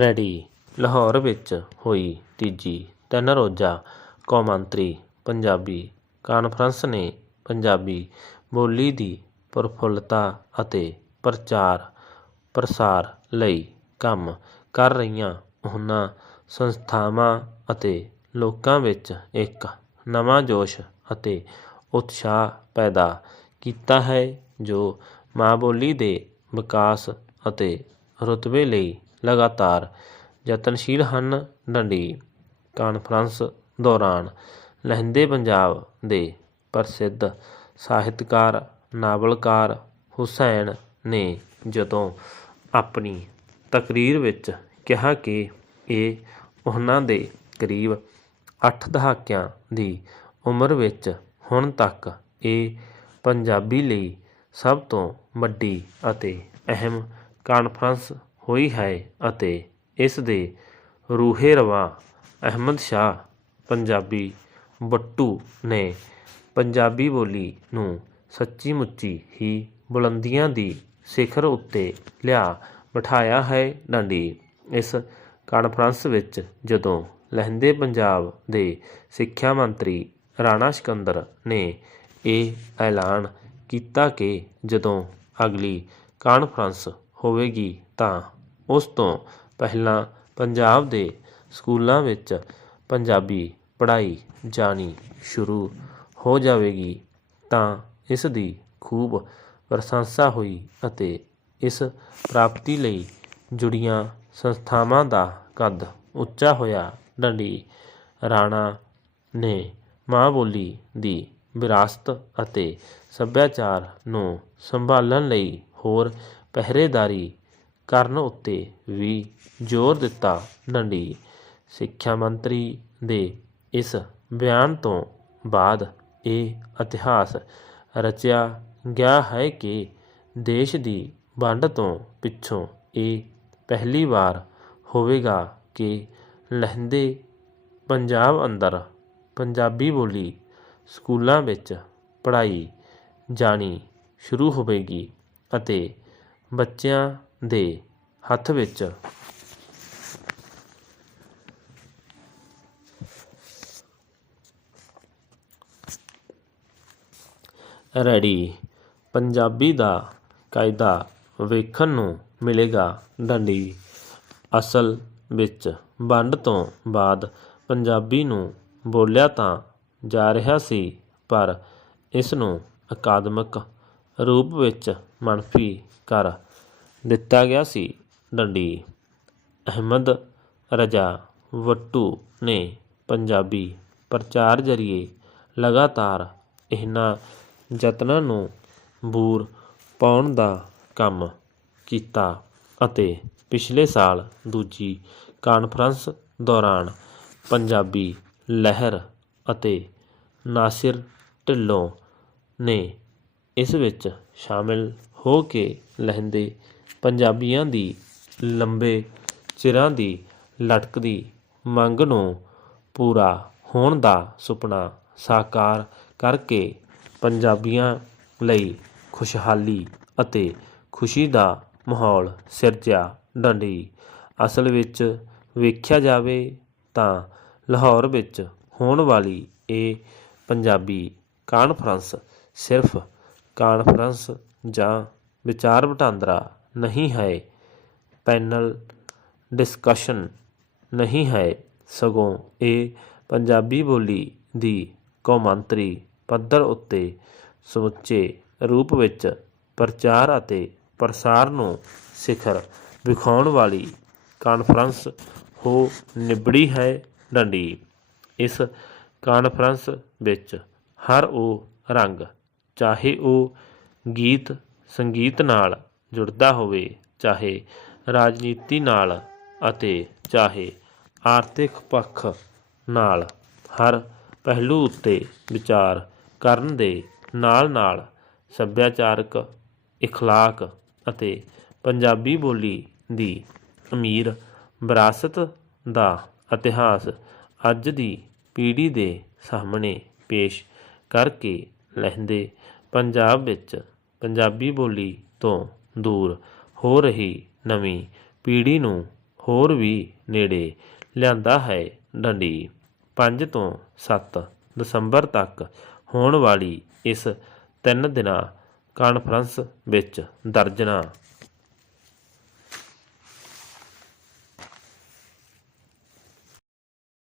Ready. Lahore ਵਿੱਚ ਹੋਈ ਤੀਜੀ ਤਿੰਨ ਰੋਜ਼ਾ ਕੌਮਾਂਤਰੀ ਪੰਜਾਬੀ ਕਾਨਫਰੰਸ ਨੇ ਪੰਜਾਬੀ ਬੋਲੀ ਦੀ ਪ੍ਰਫੁੱਲਤਾ ਅਤੇ ਪ੍ਰਚਾਰ ਪ੍ਰਸਾਰ ਲਈ ਕੰਮ ਕਰ ਰਹੀਆਂ ਉਹਨਾਂ ਸੰਸਥਾਵਾਂ ਅਤੇ ਲੋਕਾਂ ਵਿੱਚ ਇੱਕ ਨਵਾਂ ਜੋਸ਼ ਅਤੇ ਉਤਸ਼ਾਹ ਪੈਦਾ ਕੀਤਾ ਹੈ, ਜੋ ਮਾਂ ਬੋਲੀ ਦੇ ਵਿਕਾਸ ਅਤੇ ਰੁਤਬੇ ਲਈ ਲਗਾਤਾਰ ਯਤਨਸ਼ੀਲ ਹਨ ਡੰਡੀ ਕਾਨਫਰੰਸ ਦੌਰਾਨ ਲਹਿੰਦੇ ਪੰਜਾਬ ਦੇ ਪ੍ਰਸਿੱਧ ਸਾਹਿਤਕਾਰ ਨਾਵਲਕਾਰ ਹੁਸੈਨ ਨੇ ਜਦੋਂ ਆਪਣੀ ਤਕਰੀਰ ਵਿੱਚ ਕਿਹਾ ਕਿ ਇਹ ਉਹਨਾਂ ਦੇ ਕਰੀਬ 8 ਦਹਾਕਿਆਂ ਦੀ ਉਮਰ ਵਿੱਚ ਹੁਣ ਤੱਕ ਇਹ ਪੰਜਾਬੀ ਲਈ ਸਭ ਤੋਂ ਵੱਡੀ ਅਤੇ ਅਹਿਮ ਕਾਨਫਰੰਸ ਹੋਈ ਹੈ ਅਤੇ ਇਸ ਦੇ ਰੂਹੇ ਰਵਾ ਅਹਿਮਦ ਸ਼ਾਹ ਪੰਜਾਬੀ ਬੱਟੂ ਨੇ ਪੰਜਾਬੀ ਬੋਲੀ ਨੂੰ ਸੱਚੀ ਮੁੱਚੀ ਹੀ ਬੁਲੰਦੀਆਂ ਦੀ ਸਿਖਰ ਉੱਤੇ ਲਿਆ ਬਿਠਾਇਆ ਹੈ ਡਾਂਡੀ। ਇਸ ਕਾਨਫਰੰਸ ਵਿੱਚ ਜਦੋਂ ਲਹਿੰਦੇ ਪੰਜਾਬ ਦੇ ਸਿੱਖਿਆ ਮੰਤਰੀ ਰਾਣਾ ਸਿਕੰਦਰ ਨੇ ਇਹ ਐਲਾਨ ਕੀਤਾ ਕਿ ਜਦੋਂ ਅਗਲੀ ਕਾਨਫਰੰਸ ਹੋਵੇਗੀ ਤਾਂ ਉਸ ਤੋਂ ਪਹਿਲਾਂ ਪੰਜਾਬ ਦੇ ਸਕੂਲਾਂ ਵਿੱਚ ਪੰਜਾਬੀ ਪੜ੍ਹਾਈ ਜਾਣੀ ਸ਼ੁਰੂ ਹੋ ਜਾਵੇਗੀ ਤਾਂ ਇਸ ਦੀ ਖੂਬ ਪ੍ਰਸ਼ੰਸਾ ਹੋਈ ਅਤੇ ਇਸ ਪ੍ਰਾਪਤੀ ਲਈ ਜੁੜੀਆਂ ਸੰਸਥਾਵਾਂ ਦਾ ਕੱਦ ਉੱਚਾ ਹੋਇਆ। ਡੰਡੀ ਰਾਣਾ ਨੇ ਮਾਂ ਬੋਲੀ ਦੀ ਵਿਰਾਸਤ ਅਤੇ ਸੱਭਿਆਚਾਰ ਨੂੰ ਸੰਭਾਲਣ ਲਈ ਹੋਰ ਪਹਿਰੇਦਾਰੀ ਕਰਨ ਉੱਤੇ ਵੀ ਜ਼ੋਰ ਦਿੱਤਾ ਡੰਡੀ। ਸਿੱਖਿਆ ਮੰਤਰੀ ਦੇ ਇਸ ਬਿਆਨ ਤੋਂ ਬਾਅਦ ਇਹ ਇਤਿਹਾਸ ਰਚਿਆ ਗਿਆ ਹੈ ਕਿ ਦੇਸ਼ ਦੀ ਵੰਡ ਤੋਂ ਪਿੱਛੋਂ ਇਹ ਪਹਿਲੀ ਵਾਰ ਹੋਵੇਗਾ ਕਿ ਲਹਿੰਦੇ ਪੰਜਾਬ ਅੰਦਰ ਪੰਜਾਬੀ ਬੋਲੀ ਸਕੂਲਾਂ ਵਿੱਚ ਪੜ੍ਹਾਈ ਜਾਣੀ ਸ਼ੁਰੂ ਹੋਵੇਗੀ ਅਤੇ ਬੱਚਿਆਂ ਦੇ ਹੱਥ ਵਿੱਚ। ਰੈਡੀ। ਪੰਜਾਬੀ ਦਾ ਕਾਇਦਾ ਵੇਖਣ ਨੂੰ ਮਿਲੇਗਾ ਡੰਡੀ ਅਸਲ ਵਿੱਚ ਵੰਡ ਤੋਂ ਬਾਅਦ ਪੰਜਾਬੀ ਨੂੰ ਬੋਲਿਆ ਤਾਂ ਜਾ ਰਿਹਾ ਸੀ, ਪਰ ਇਸ ਨੂੰ ਅਕਾਦਮਿਕ ਰੂਪ ਵਿੱਚ ਮਨਫੀ ਕਰ ਦਿੱਤਾ ਗਿਆ ਸੀ। ਡੰਡੀ ਅਹਿਮਦ ਰਜਾ ਵੱਟੂ ਨੇ ਪੰਜਾਬੀ ਪ੍ਰਚਾਰ ਜਰੀਏ ਲਗਾਤਾਰ ਇਹਨਾਂ ਯਤਨਾਂ ਨੂੰ ਬੂਰ ਪਾਉਣ ਦਾ ਕੰਮ ਕੀਤਾ ਅਤੇ ਪਿਛਲੇ ਸਾਲ ਦੂਜੀ ਕਾਨਫਰੰਸ ਦੌਰਾਨ ਪੰਜਾਬੀ ਲਹਿਰ ਅਤੇ ਨਾਸਿਰ ਢਿੱਲੋਂ ਨੇ ਇਸ ਵਿੱਚ ਸ਼ਾਮਿਲ ਹੋ ਕੇ ਲਹਿੰਦੇ ਪੰਜਾਬੀਆਂ ਦੀ, ਲੰਬੇ ਚਿਰਾਂ ਦੀ ਲਟਕਦੀ ਮੰਗ ਨੂੰ ਪੂਰਾ ਹੋਣ ਦਾ ਸੁਪਨਾ ਸਾਕਾਰ ਕਰਕੇ ਪੰਜਾਬੀਆਂ ਲਈ ਖੁਸ਼ਹਾਲੀ ਅਤੇ ਖੁਸ਼ੀ ਦਾ ਮਾਹੌਲ ਸਿਰਜਿਆ ਡੰਡੀ। ਅਸਲ ਵਿੱਚ ਵੇਖਿਆ ਜਾਵੇ ਤਾਂ ਲਾਹੌਰ ਵਿੱਚ ਹੋਣ ਵਾਲੀ ਇਹ ਪੰਜਾਬੀ ਕਾਨਫਰੰਸ ਸਿਰਫ ਕਾਨਫਰੰਸ ਜਾਂ ਵਿਚਾਰ ਵਟਾਂਦਰਾ ਨਹੀਂ ਹੈ। ਪੈਨਲ ਡਿਸਕਸ਼ਨ ਨਹੀਂ ਹੈ। ਸਗੋਂ ਇਹ ਪੰਜਾਬੀ ਬੋਲੀ ਦੀ ਕੌਮਾਂਤਰੀ ਪੱਧਰ ਉੱਤੇ ਸਮੁੱਚੇ ਰੂਪ ਵਿੱਚ ਪ੍ਰਚਾਰ ਅਤੇ ਪ੍ਰਸਾਰ ਨੂੰ ਸਿਖਰ ਵਿਖਾਉਣ ਵਾਲੀ ਕਾਨਫਰੰਸ ਹੋ ਨਿਬੜੀ ਹੈ ਡੰਡੀ। ਇਸ ਕਾਨਫਰੰਸ ਵਿੱਚ ਹਰ ਉਹ ਰੰਗ, ਚਾਹੇ ਉਹ ਗੀਤ, ਸੰਗੀਤ ਨਾਲ ਜੁੜਦਾ ਹੋਵੇ, ਚਾਹੇ ਰਾਜਨੀਤੀ ਨਾਲ ਅਤੇ ਚਾਹੇ ਆਰਥਿਕ ਪੱਖ ਨਾਲ, ਹਰ ਪਹਿਲੂ ਉੱਤੇ ਵਿਚਾਰ ਕਰਨ ਦੇ ਨਾਲ ਨਾਲ ਸੱਭਿਆਚਾਰਕ, ਇਖਲਾਕ ਅਤੇ ਪੰਜਾਬੀ ਬੋਲੀ ਦੀ ਅਮੀਰ ਵਿਰਾਸਤ ਦਾ ਇਤਿਹਾਸ ਅੱਜ ਦੀ ਪੀੜ੍ਹੀ ਦੇ ਸਾਹਮਣੇ ਪੇਸ਼ ਕਰਕੇ ਲਹਿੰਦੇ ਪੰਜਾਬ ਵਿੱਚ ਪੰਜਾਬੀ ਬੋਲੀ ਤੋਂ ਦੂਰ ਹੋ ਰਹੀ ਨਵੀਂ ਪੀੜ੍ਹੀ ਨੂੰ ਹੋਰ ਵੀ ਨੇੜੇ ਲਿਆਂਦਾ ਹੈ ਡੰਡੀ। 5 ਤੋਂ 7 ਦਸੰਬਰ ਤੱਕ ਹੋਣ ਵਾਲੀ ਇਸ ਤਿੰਨ ਦਿਨਾਂ ਕਾਨਫਰੰਸ ਵਿੱਚ ਦਰਜਨਾਂ